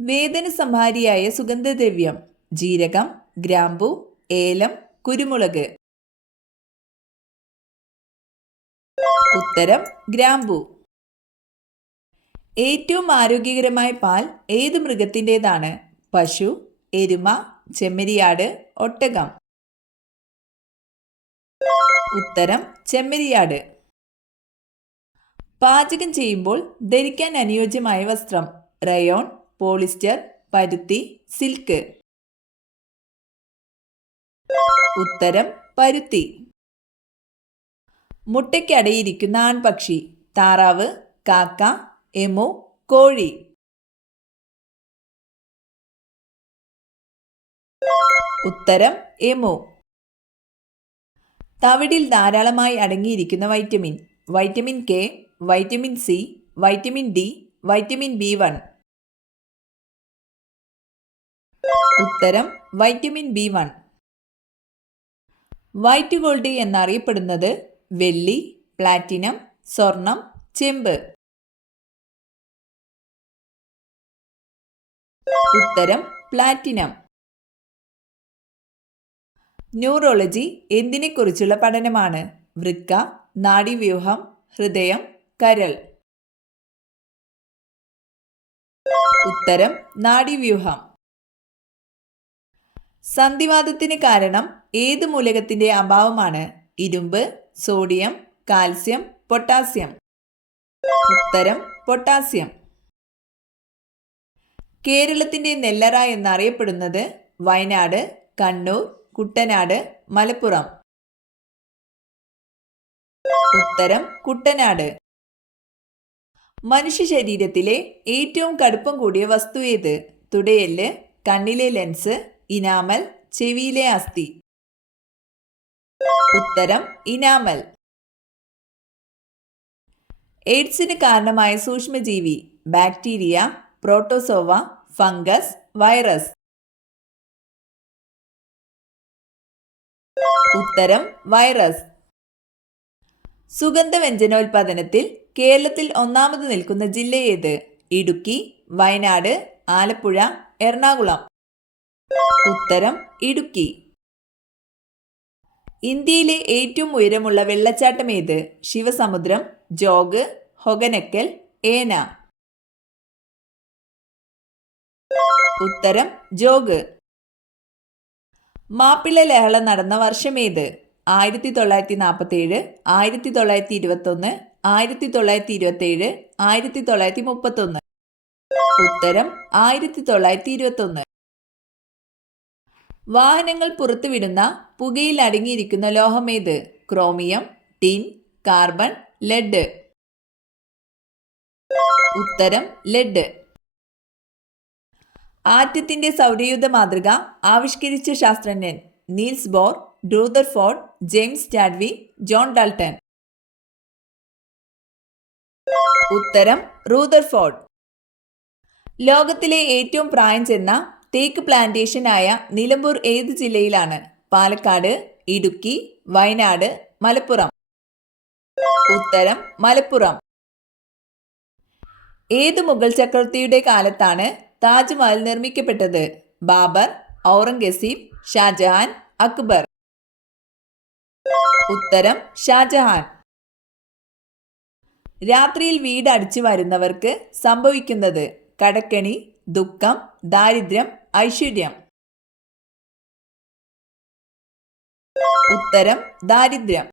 വേദനസംഹാരിയായ സുഗന്ധദ്രവ്യം. ജീരകം, ഗ്രാമ്പു, ഏലം, കുരുമുളക്. ഉത്തരം ഗ്രാമ്പു. ഏറ്റവും ആരോഗ്യകരമായ പാൽ ഏത് മൃഗത്തിൻ്റെതാണ്? പശു, എരുമ, ചെമ്മരിയാട്, ഒട്ടകം. ഉത്തരം ചെമ്മരിയാട്. പാചകം ചെയ്യുമ്പോൾ ധരിക്കാൻ അനുയോജ്യമായ വസ്ത്രം? റയോൺ, പോളിസ്റ്റർ, പരുത്തി, സിൽക്ക്. ഉത്തരം പരുത്തി. മുട്ടയ്ക്ക് അടയിരിക്കുന്ന ആൺപക്ഷി? താറാവ്, കാക്ക, എമു, കോഴി. ഉത്തരം എമു. തവിടിൽ ധാരാളമായി അടങ്ങിയിരിക്കുന്ന vitamin? Vitamin K, vitamin C, vitamin D, vitamin B1. ഉത്തരം വൈറ്റമിൻ B1. വൈറ്റ് ഗോൾഡ് എന്നറിയപ്പെടുന്നത്? വെള്ളി, പ്ലാറ്റിനം, സ്വർണം, ചെമ്പ്. ഉത്തരം പ്ലാറ്റിനം. ന്യൂറോളജി എന്തിനെക്കുറിച്ചുള്ള പഠനമാണ്? വൃക്ക, നാഡീവ്യൂഹം, ഹൃദയം, കരൾ. ഉത്തരം നാഡീവ്യൂഹം. സന്ധിവാതത്തിന് കാരണം ഏത് മൂലകത്തിന്റെ അഭാവമാണ്? ഇരുമ്പ്, സോഡിയം, കാൽസ്യം, പൊട്ടാസ്യം. ഉത്തരം പൊട്ടാസ്യം. കേരളത്തിന്റെ നെല്ലറ എന്നറിയപ്പെടുന്നത്? വയനാട്, കണ്ണൂർ, കുട്ടനാട്, മലപ്പുറം. ഉത്തരം കുട്ടനാട്. മനുഷ്യ ശരീരത്തിലെ ഏറ്റവും കടുപ്പം കൂടിയ വസ്തു ഏത്? തുടയെല്ല്, കണ്ണിലെ ലെൻസ്, ഇനാമൽ, ചെവിയിലെ അസ്ഥി. ഉത്തരം ഇനാമൽ. എയ്ഡ്സിന് കാരണമായ സൂക്ഷ്മജീവി? Bacteria, protozoa, fungus, virus. ഉത്തരം വൈറസ്. സുഗന്ധവ്യഞ്ജനോൽപാദനത്തിൽ കേരളത്തിൽ ഒന്നാമത് നിൽക്കുന്ന ജില്ല ഏത്? ഇടുക്കി, വയനാട്, ആലപ്പുഴ, എറണാകുളം. ഉത്തരം ഇടുക്കി. ഇന്ത്യയിലെ ഏറ്റവും ഉയരമുള്ള വെള്ളച്ചാട്ടം ഏത്? ശിവസമുദ്രം, ജോഗ്, ഹൊഗനക്കൽ, ഏന. ഉത്തരം ജോഗ്. മാപ്പിള ലഹള നടന്ന വർഷമേത്? 1947, 1921, 1927, 1931. ഉത്തരം 1921. വാഹനങ്ങൾ പുറത്തുവിടുന്ന പുകയിൽ അടങ്ങിയിരിക്കുന്ന ലോഹമേത്? Chromium, tin, carbon, lead. ഉത്തരം ലെഡ്. ആറ്റത്തിന്റെ സൗരയൂഥ മാതൃക ആവിഷ്കരിച്ച ശാസ്ത്രജ്ഞൻ? നീൽസ് ബോർ, റൂദർഫോർഡ്, ജെയിംസ് സ്റ്റാഡ്വി, ജോൺ ഡാൾട്ടൺ. ഉത്തരം റൂദർഫോർഡ്. ലോകത്തിലെ ഏറ്റവും പ്രായം ചെന്ന തേക്ക് പ്ലാന്റേഷനായ നിലമ്പൂർ ഏത് ജില്ലയിലാണ്? പാലക്കാട്, ഇടുക്കി, വയനാട്, മലപ്പുറം. ഉത്തരം മലപ്പുറം. ഏത് മുഗൾ ചക്രവർത്തിയുടെ കാലത്താണ് താജ്മഹൽ നിർമ്മിക്കപ്പെട്ടത്? ബാബർ, ഔറംഗസീബ്, ഷാജഹാൻ, അക്ബർ. ഉത്തരം ഷാജഹാൻ. രാത്രിയിൽ വീട് അടിച്ചു വരുന്നവർക്ക് സംഭവിക്കുന്നത്? കടക്കണി, ദുഃഖം, ദാരിദ്ര്യം, ഐശ്വര്യം. ഉത്തരം ദാരിദ്ര്യം.